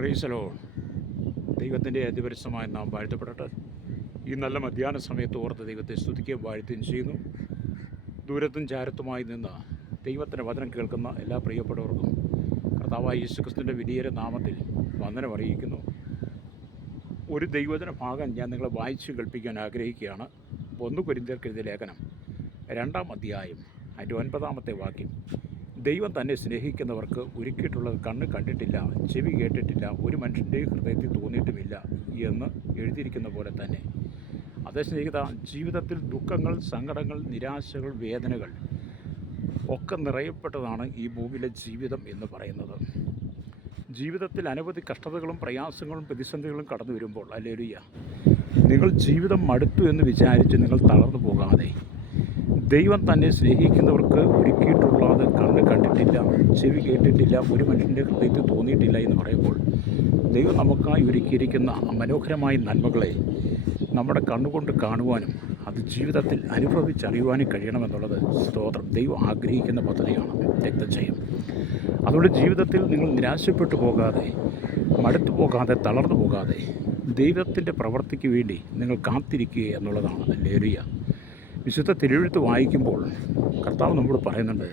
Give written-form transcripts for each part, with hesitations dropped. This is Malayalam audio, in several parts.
Praise the Lord. ദൈവത്തിൻ്റെ അതിപരിശുദ്ധമായ നാം വാഴ്ത്തപ്പെടട്ടെ. ഈ നല്ല മധ്യാഹ്ന സമയത്ത് ഓർത്ത് ദൈവത്തെ സ്തുതിക്കുകയും വാഴ്ത്തുകയും ചെയ്യുന്നു. ദൂരത്തും ചാരത്തുമായി നിന്ന് ദൈവത്തിൻ്റെ വചനം കേൾക്കുന്ന എല്ലാ പ്രിയപ്പെട്ടവർക്കും കർത്താവായ യേശുക്രിസ്തുവിൻ്റെ വലിയ നാമത്തിൽ വന്ദനം അറിയിക്കുന്നു. ഒരു ദൈവവചന ഭാഗം ഞാൻ നിങ്ങളെ വായിച്ച് കേൾപ്പിക്കാൻ ആഗ്രഹിക്കുകയാണ്. 1 കൊരിന്ത്യർക്കെഴുതിയ ലേഖനം 2-ാം അധ്യായം അതിൻ്റെ 9-ാമത്തെ വാക്യം. ദൈവം തന്നെ സ്നേഹിക്കുന്നവർക്ക് ഒരുക്കിയിട്ടുള്ളത് കണ്ണ് കണ്ടിട്ടില്ല, ചെവി കേട്ടിട്ടില്ല, ഒരു മനുഷ്യൻ്റെ ഹൃദയത്തിൽ തോന്നിയിട്ടുമില്ല എന്ന് എഴുതിയിരിക്കുന്ന പോലെ തന്നെ. അതേ സ്നേഹിത, ജീവിതത്തിൽ ദുഃഖങ്ങൾ, സങ്കടങ്ങൾ, നിരാശകൾ, വേദനകൾ ഒക്കെ നിറയപ്പെട്ടതാണ് ഈ ഭൂമിയിലെ ജീവിതം എന്ന് പറയുന്നത്. ജീവിതത്തിൽ അനവധി കഷ്ടതകളും പ്രയാസങ്ങളും പ്രതിസന്ധികളും കടന്നു വരുമ്പോൾ, ഹല്ലേലൂയ, നിങ്ങൾ ജീവിതം മടുത്തു എന്ന് വിചാരിച്ച് നിങ്ങൾ തളർന്നു പോകാതെ, ദൈവം തന്നെ സ്നേഹിക്കുന്നവർക്ക് ഒരുക്കിയിട്ടുള്ളത് കണ്ണ് കണ്ടിട്ടില്ല, ചെവി കേട്ടിട്ടില്ല, ഒരു മനുഷ്യൻ്റെ ഹൃദയത്തിൽ തോന്നിയിട്ടില്ല എന്ന് പറയുമ്പോൾ, ദൈവം നമുക്കായി ഒരുക്കിയിരിക്കുന്ന മനോഹരമായ നന്മകളെ നമ്മുടെ കണ്ണുകൊണ്ട് കാണുവാനും അത് ജീവിതത്തിൽ അനുഭവിച്ചറിയുവാനും കഴിയണമെന്നുള്ളത് സ്തോത്രം. ദൈവം ആഗ്രഹിക്കുന്ന പദ്ധതിയാണ് രക്തജയം. അതുകൊണ്ട് ജീവിതത്തിൽ നിങ്ങൾ നിരാശപ്പെട്ടു പോകാതെ, മടുത്തു പോകാതെ, തളർന്നു പോകാതെ ദൈവത്തിൻ്റെ പ്രവൃത്തിക്ക് വേണ്ടി നിങ്ങൾ കാത്തിരിക്കുക എന്നുള്ളതാണ്. ഹല്ലേലൂയ. വിശുദ്ധ തിരുവെഴുത്ത് വായിക്കുമ്പോൾ കർത്താവ് നമ്മോട് പറയുന്നുണ്ട്,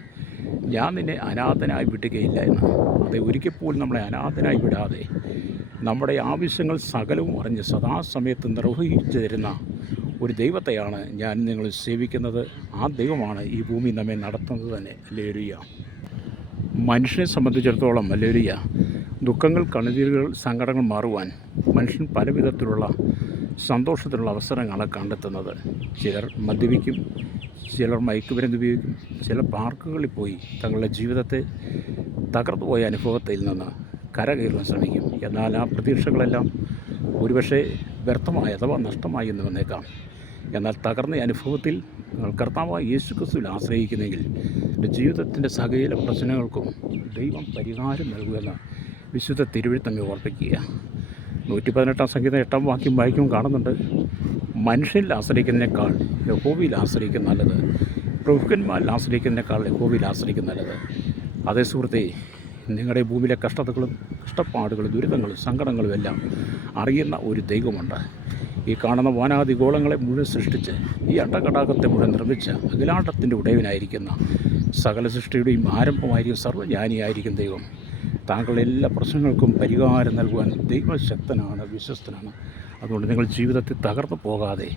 ഞാൻ നിന്നെ അനാഥനായി വിടുകയില്ല എന്ന്. അത് ഒരിക്കൽ പോലും നമ്മളെ അനാഥനായി വിടാതെ നമ്മുടെ ആവശ്യങ്ങൾ സകലവും അറിഞ്ഞ് സദാസമയത്ത് നിർവഹിച്ചു തരുന്ന ഒരു ദൈവത്തെയാണ് ഞാൻ നിങ്ങൾ സേവിക്കുന്നത്. ആ ദൈവമാണ് ഈ ഭൂമി നമ്മെ നടത്തുന്നത് തന്നെ. ഹല്ലേലൂയ. മനുഷ്യനെ സംബന്ധിച്ചിടത്തോളം, ഹല്ലേലൂയ, ദുഃഖങ്ങൾ, കണ്ണുനീരുകൾ, സങ്കടങ്ങൾ മാറുവാൻ മനുഷ്യൻ പല വിധത്തിലുള്ള സന്തോഷത്തിനുള്ള അവസരങ്ങളാണ് കണ്ടെത്തുന്നത്. ചിലർ മദ്യപിക്കും, ചിലർ മയക്കുമരുന്ന് ഉപയോഗിക്കും, ചില പാർക്കുകളിൽ പോയി തങ്ങളുടെ ജീവിതത്തെ തകർന്നുപോയ അനുഭവത്തിൽ നിന്ന് കരകയറാൻ ശ്രമിക്കും. എന്നാൽ ആ പ്രതീക്ഷകളെല്ലാം ഒരുപക്ഷെ വ്യർത്ഥമായി അഥവാ നഷ്ടമായി എന്ന് വന്നേക്കാം. എന്നാൽ തകർന്ന അനുഭവത്തിൽ കർത്താവായ യേശുക്രിസ്തുവിൽ ആശ്രയിക്കുന്നെങ്കിൽ ജീവിതത്തിൻ്റെ സകല പ്രശ്നങ്ങൾക്കും ദൈവം പരിഹാരം നൽകുമെന്ന് വിശുദ്ധ തിരുവെഴുത്ത് നമ്മെ ഓർപ്പിക്കുക. 118-ാം സംഗീതം 8-ാം വാക്യം വായിക്കുമ്പോൾ കാണുന്നുണ്ട്, മനുഷ്യനിൽ ആശ്രയിക്കുന്നതിനേക്കാൾ യഹോവയിൽ ആശ്രയിക്കുന്ന നല്ലത്, പ്രഭുക്കന്മാരിൽ ആശ്രയിക്കുന്നതിനേക്കാൾ യഹോവയിൽ ആശ്രയിക്കുന്ന നല്ലത്. അതേ സുഹൃത്തെ, നിങ്ങളുടെ ഭൂമിയിലെ കഷ്ടതകളും കഷ്ടപ്പാടുകളും ദുരിതങ്ങളും സങ്കടങ്ങളും എല്ലാം അറിയുന്ന ഒരു ദൈവമുണ്ട്. ഈ കാണുന്ന വാനാദി ഗോളങ്ങളെ മുഴുവൻ സൃഷ്ടിച്ച് ഈ അണ്ടകടാകത്തെ മുഴുവൻ നിർമ്മിച്ച അഖിലാണ്ടത്തിൻ്റെ ഉടയവനായിരിക്കുന്ന സകല സൃഷ്ടിയുടെയും ആരംഭമായിരിക്കും സർവ്വജ്ഞാനിയായിരിക്കും ദൈവം. താങ്കളുടെ എല്ലാ പ്രശ്നങ്ങൾക്കും പരിഹാരം നൽകുവാൻ ദൈവശക്തനാണ്, വിശ്വസ്തനാണ്. അതുകൊണ്ട് നിങ്ങൾ ജീവിതത്തിൽ തകർന്നു പോകാതെ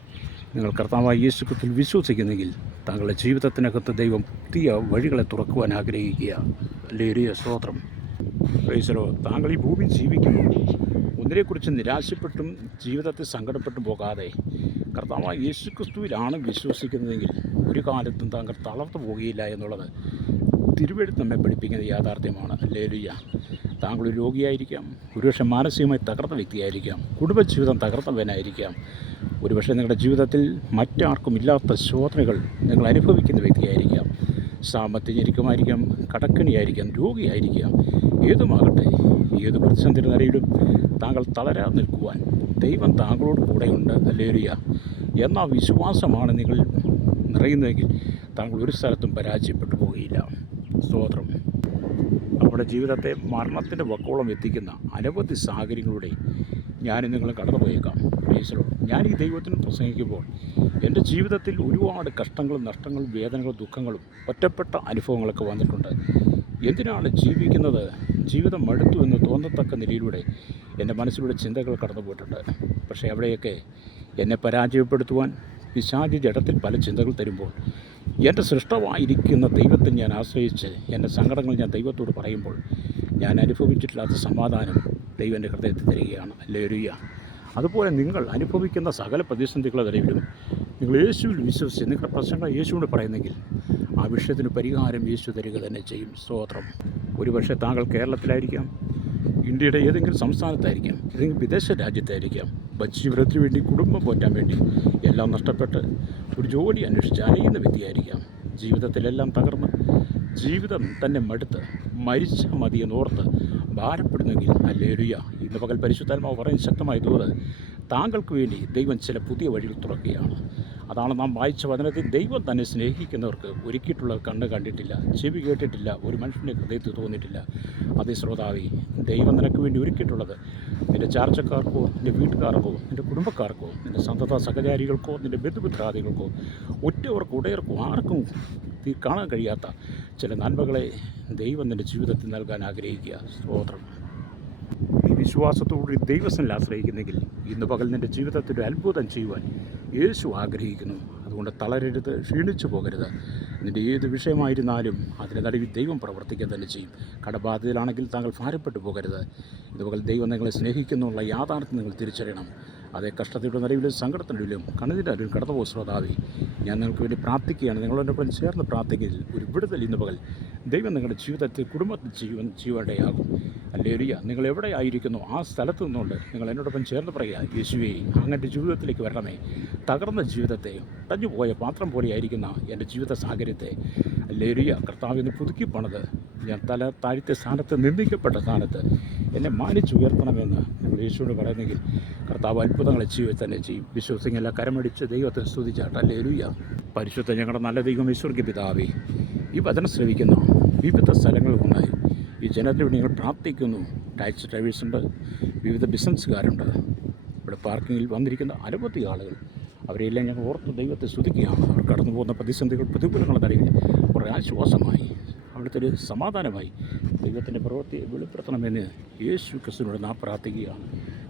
നിങ്ങൾ കർത്താവായ യേശുക്രിസ്തുവിൽ വിശ്വസിക്കുന്നെങ്കിൽ താങ്കളുടെ ജീവിതത്തിനകത്ത് ദൈവം പുതിയ വഴികളെ തുറക്കുവാൻ ആഗ്രഹിക്കുക. ഹല്ലേലൂയ, സ്തോത്രം. Praise the Lord. താങ്കൾ ഈ ഭൂമിയിൽ ജീവിക്കുമ്പോൾ ഒന്നിനെക്കുറിച്ച് നിരാശപ്പെട്ടും ജീവിതത്തിൽ സങ്കടപ്പെട്ടും പോകാതെ കർത്താവായ യേശുക്രിസ്തുവിലാണ് വിശ്വസിക്കുന്നതെങ്കിൽ ഒരു കാലത്തും താങ്കൾ തളർന്നു പോകുകയില്ല എന്നുള്ളത് തിരുവെഴുത്ത് നമ്മെ പഠിപ്പിക്കുന്ന യാഥാർത്ഥ്യമാണ്. ഹല്ലേലൂയ. താങ്കൾ ഒരു രോഗിയായിരിക്കാം, ഒരുപക്ഷെ മാനസികമായി തകർന്ന വ്യക്തിയായിരിക്കാം, കുടുംബജീവിതം തകർന്നവനായിരിക്കാം, ഒരുപക്ഷെ നിങ്ങളുടെ ജീവിതത്തിൽ മറ്റാർക്കും ഇല്ലാത്ത ശോധനകൾ നിങ്ങൾ അനുഭവിക്കുന്ന വ്യക്തിയായിരിക്കാം, സാമ്പത്തിക ഞെരുക്കമായിരിക്കാം, കടക്കണിയായിരിക്കാം, രോഗിയായിരിക്കാം, ഏതുമാകട്ടെ, ഏത് പ്രതിസന്ധി നിലയിലും താങ്കൾ തളരാതെ നിൽക്കുവാൻ ദൈവം താങ്കളോട് കൂടെയുണ്ട്. ഹല്ലേലൂയ. എന്ന വിശ്വാസമാണ് നിങ്ങൾ നിറയുന്നതെങ്കിൽ താങ്കൾ ഒരു സ്ഥലത്തും പരാജയപ്പെട്ടു പോവുകയില്ല. സ്തോത്രം. നമ്മുടെ ജീവിതത്തെ മരണത്തിൻ്റെ വക്കോളം എത്തിക്കുന്ന അനവധി സാഹചര്യങ്ങളുടെ ഞാൻ നിങ്ങൾ കടന്നുപോയേക്കാം. Praise the Lord. ഞാൻ ഈ ദൈവത്തിന് പ്രസംഗിക്കുമ്പോൾ എൻ്റെ ജീവിതത്തിൽ ഒരുപാട് കഷ്ടങ്ങളും നഷ്ടങ്ങളും വേദനകളും ദുഃഖങ്ങളും ഒറ്റപ്പെട്ട അനുഭവങ്ങളൊക്കെ വന്നിട്ടുണ്ട്. എന്തിനാണ് ജീവിക്കുന്നത്, ജീവിതം മടുത്തു എന്ന് തോന്നത്തക്ക നിലയിലൂടെ എൻ്റെ മനസ്സിലൂടെ ചിന്തകൾ കടന്നു പോയിട്ടുണ്ട്. പക്ഷേ അവിടെയൊക്കെ എന്നെ പരാജയപ്പെടുത്തുവാൻ പിശാചി ജഡത്തിൽ പല ചിന്തകൾ തരുമ്പോൾ എൻ്റെ സൃഷ്ടമായിരിക്കുന്ന ദൈവത്തിൽ ഞാൻ ആശ്രയിച്ച് എൻ്റെ സങ്കടങ്ങൾ ഞാൻ ദൈവത്തോട് പറയുമ്പോൾ ഞാൻ അനുഭവിച്ചിട്ടില്ലാത്ത സമാധാനം ദൈവം എൻ്റെ ഹൃദയത്തിൽ തരികയാണ്. ഹല്ലേലൂയ. അതുപോലെ നിങ്ങൾ അനുഭവിക്കുന്ന സകല പ്രതിസന്ധികളുടെ നിലവിലും നിങ്ങൾ യേശുവിൽ വിശ്വസിച്ച് നിങ്ങളുടെ പ്രശ്നങ്ങൾ യേശുവിനോട് പറയുന്നെങ്കിൽ ആ വിഷയത്തിന് പരിഹാരം യേശു തരിക തന്നെ ചെയ്യും. സ്തോത്രം. ഒരുപക്ഷെ താങ്കൾ കേരളത്തിലായിരിക്കാം, ഇന്ത്യയുടെ ഏതെങ്കിലും സംസ്ഥാനത്തായിരിക്കാം, ഏതെങ്കിലും വിദേശ രാജ്യത്തായിരിക്കാം. ജീവിതത്തിന് വേണ്ടി, കുടുംബം പോറ്റാൻ വേണ്ടി എല്ലാം നഷ്ടപ്പെട്ട് ഒരു ജോലി അന്വേഷിച്ച് അലയുന്ന വ്യക്തിയായിരിക്കാം. ജീവിതത്തിലെല്ലാം തകർന്ന് ജീവിതം തന്നെ മടുത്ത് മരിച്ച മതിയെന്നോർത്ത് ഭാരപ്പെടുന്നെങ്കിൽ, ഹല്ലേലൂയ, ഇന്ന് പകൽ പരിശുദ്ധാത്മാവ് പറയുന്ന ശക്തമായി തോത് താങ്കൾക്ക് വേണ്ടി ദൈവം ചില പുതിയ വഴികൾ തുറക്കുകയാണ്. അതാണ് നാം വായിച്ച വചനത്തിൽ ദൈവം തന്നെ സ്നേഹിക്കുന്നവർക്ക് ഒരുക്കിയിട്ടുള്ള കണ്ണ് കണ്ടിട്ടില്ല, ചെവി കേട്ടിട്ടില്ല, ഒരു മനുഷ്യൻ്റെ ഹൃദയത്തിൽ തോന്നിയിട്ടില്ല. അതേ ശ്രോതാവി, ദൈവം നിനക്ക് വേണ്ടി ഒരുക്കിയിട്ടുള്ളത് നിൻ്റെ ചാർച്ചക്കാർക്കോ, നിൻ്റെ വീട്ടുകാർക്കോ, നിൻ്റെ കുടുംബക്കാർക്കോ, നിൻ്റെ സന്തത സഹചാരികൾക്കോ, നിൻ്റെ ബന്ധുമിത്രാദികൾക്കോ, ഒറ്റവർക്കോ ഉടയർക്കോ ആർക്കും കാണാൻ കഴിയാത്ത ചില നന്മകളെ ദൈവം നിൻ്റെ ജീവിതത്തിൽ നൽകാൻ ആഗ്രഹിക്കുക. സ്തോത്രം. നീ വിശ്വാസത്തോടുകൂടി ദൈവത്തിൽ ആശ്രയിക്കുന്നെങ്കിൽ ഇന്ന് പകൽ നിൻ്റെ ജീവിതത്തിൽ ഒരു അത്ഭുതം ചെയ്യുവാൻ യേശു ആഗ്രഹിക്കുന്നു. അതുകൊണ്ട് തളരരുത്, ക്ഷീണിച്ചു പോകരുത്. നിൻ്റെ ഏത് വിഷയമായിരുന്നാലും അതിന് നടുവിൽ ദൈവം പ്രവർത്തിക്കാൻ തന്നെ ചെയ്യും. കടബാധ്യതയിലാണെങ്കിൽ താങ്കൾ ഭാരപ്പെട്ടു പോകരുത്. ഇത് പകൽ ദൈവം നിങ്ങളെ സ്നേഹിക്കുന്നുള്ള യാഥാർത്ഥ്യം നിങ്ങൾ തിരിച്ചറിയണം. അതേ കഷ്ടത്തിൻ്റെ നടുവിലും സങ്കടത്തിനും കണ്ണതിൻ്റെ നടുവിൽ കടന്നുപോകും ശ്രോതാവി, ഞാൻ നിങ്ങൾക്ക് വേണ്ടി പ്രാർത്ഥിക്കുകയാണ്. നിങ്ങളോടൊപ്പം ചേർന്ന് പ്രാർത്ഥിക്കുന്നതിൽ ഒരു വിടുതൽ ഇന്ന് പകൽ ദൈവം നിങ്ങളുടെ ജീവിതത്തിൽ കുടുംബത്തിൽ ചെയ്യുവാനിടയാകും. ഹല്ലേലൂയ. നിങ്ങൾ എവിടെ ആയിരിക്കുന്നു ആ സ്ഥലത്ത് നിന്നുകൊണ്ട് നിങ്ങൾ എന്നോടൊപ്പം ചേർന്ന് പറയുക, യേശുവേ അങ്ങൻ്റെ ജീവിതത്തിലേക്ക് വരണമേ. തകർന്ന ജീവിതത്തെ, ഉടഞ്ഞുപോയ പാത്രം പോലെയായിരിക്കുന്ന എൻ്റെ ജീവിത സാഹചര്യത്തെ ഹല്ലേലൂയ കർത്താവിന് പുതുക്കി പണിത് ഞാൻ തല താഴ്ത്തിയ സ്ഥാനത്ത്, നിന്ദിക്കപ്പെട്ട സ്ഥാനത്ത് എന്നെ മാനിച്ചുയർത്തണമെന്ന് നിങ്ങൾ യേശുവിനോട് പറയുന്നെങ്കിൽ കർത്താവ് അത്ഭുതങ്ങളെ ചെയ്യുക തന്നെ ചെയ്യും. വിശ്വസിങ്ങല്ല കരമടിച്ച് ദൈവത്തെ സ്തുതിച്ചാട്ട്. ഹല്ലേലൂയ. പരിശുദ്ധ ഞങ്ങളുടെ നല്ല ദൈവം ഈശ്വരൻ്റെ പിതാവേ, ഈ വചനം ശ്രവിക്കുന്ന വിവിധ സ്ഥലങ്ങളിൽ നിന്നായി ഈ ജനത്തിന് വേണ്ടി ഞങ്ങൾ പ്രാർത്ഥിക്കുന്നു. ടാക്സി ഡ്രൈവേഴ്സുണ്ട്, വിവിധ ബിസിനസ്സുകാരുണ്ട്, ഇവിടെ പാർക്കിങ്ങിൽ വന്നിരിക്കുന്ന അനവധി ആളുകൾ, അവരെല്ലാം ഞങ്ങൾ ഓർത്ത് ദൈവത്തെ സ്തുതിക്കുകയാണ്. അവർ കടന്നു പോകുന്ന പ്രതിസന്ധികൾ, പ്രതികൂലങ്ങളുടെ നടുവിൽ കുറേ ആശ്വാസമായി, അവിടുത്തെ ഒരു സമാധാനമായി ദൈവത്തിൻ്റെ പ്രവൃത്തിയെ വെളിപ്പെടുത്തണമെന്ന് യേശു ക്രിസ്തുവിനോട് നാം പ്രാർത്ഥിക്കുകയാണ്.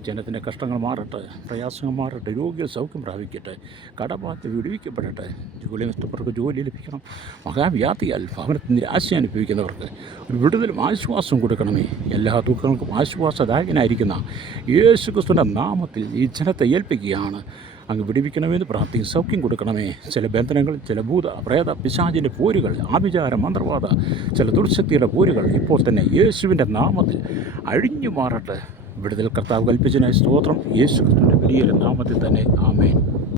ജനത്തിൻ്റെ കഷ്ടങ്ങൾ മാറട്ടെ, പ്രയാസങ്ങൾ മാറട്ടെ, രോഗികൾ സൗഖ്യം പ്രാപിക്കട്ടെ, കടബാധ്യത വിടുവിക്കപ്പെടട്ടെ, ജോലി നഷ്ടപ്പെട്ടവർക്ക് ജോലി ലഭിക്കണം, മഹാവ്യാധിയാൽ ഭവനത്തിൽ നിരാശ അനുഭവിക്കുന്നവർക്ക് ഒരു വിടുതലും ആശ്വാസവും കൊടുക്കണമേ. എല്ലാ ദുഃഖങ്ങൾക്കും ആശ്വാസദായകനായിരിക്കുന്ന യേശു ക്രിസ്തുവിൻ്റെ നാമത്തിൽ ഈ ജനത്തെ ഏൽപ്പിക്കുകയാണ്. അങ്ങ് വിടുവിക്കണമെന്ന് പ്രാർത്ഥിക്കും. സൗഖ്യം കൊടുക്കണമേ. ചില ബന്ധനങ്ങൾ, ചില ഭൂത പ്രേത പിശാചിൻ്റെ പോരുകൾ, ആഭിചാര മന്ത്രവാദ ചില ദുർശക്തിയുടെ പോരുകൾ ഇപ്പോൾ തന്നെ യേശുവിൻ്റെ നാമത്തിൽ അഴിഞ്ഞു മാറട്ടെ. വിടുതൽ കർത്താവ് കൽപ്പിച്ചതിനായി സ്തോത്രം. യേശു ക്രിസ്തുവിൻ്റെ വലിയ നാമത്തിൽ തന്നെ. ആമേൻ.